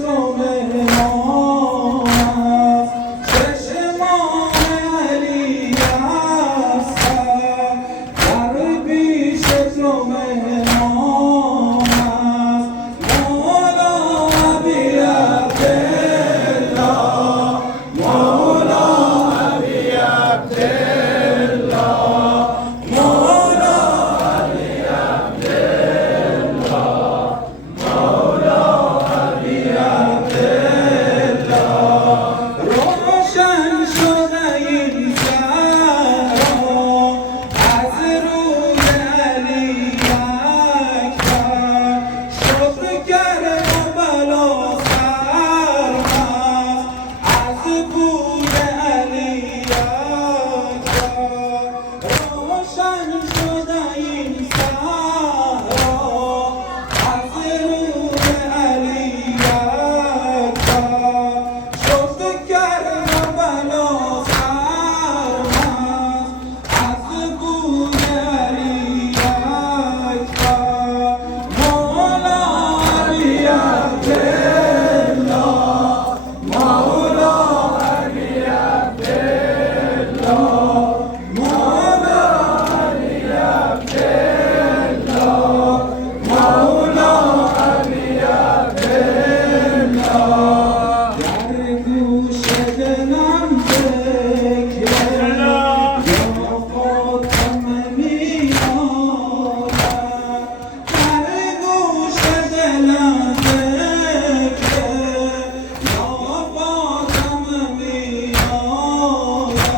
تو مهمان است، چشمان علی هستم، در پیش تو مهمان است. مولا ابی عبدالله، مولا ابی عبدالله، مولا ابی عبدالله، مولا ابی عبدالله. روشن شده این صحرا از روی علی اکبر، شد کربلا سرمست از بوی علی اکبر. روشن شده این صحرا از روی علی اکبر، شد کربلا سرمست از بوی علی اکبر. مولا ابی عبدالله، مولا ابی عبدالله، مولا ابی عبدالله، مولا ابی عبدالله. در گوش دلم ذکر یا فاطمه می آید، در گوش دلم ذکر یا فاطمه می آید.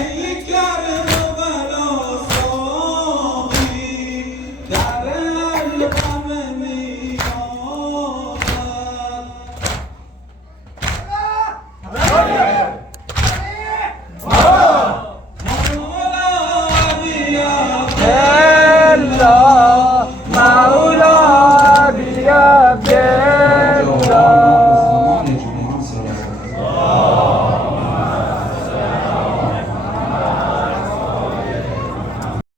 ای کربلا ساقی در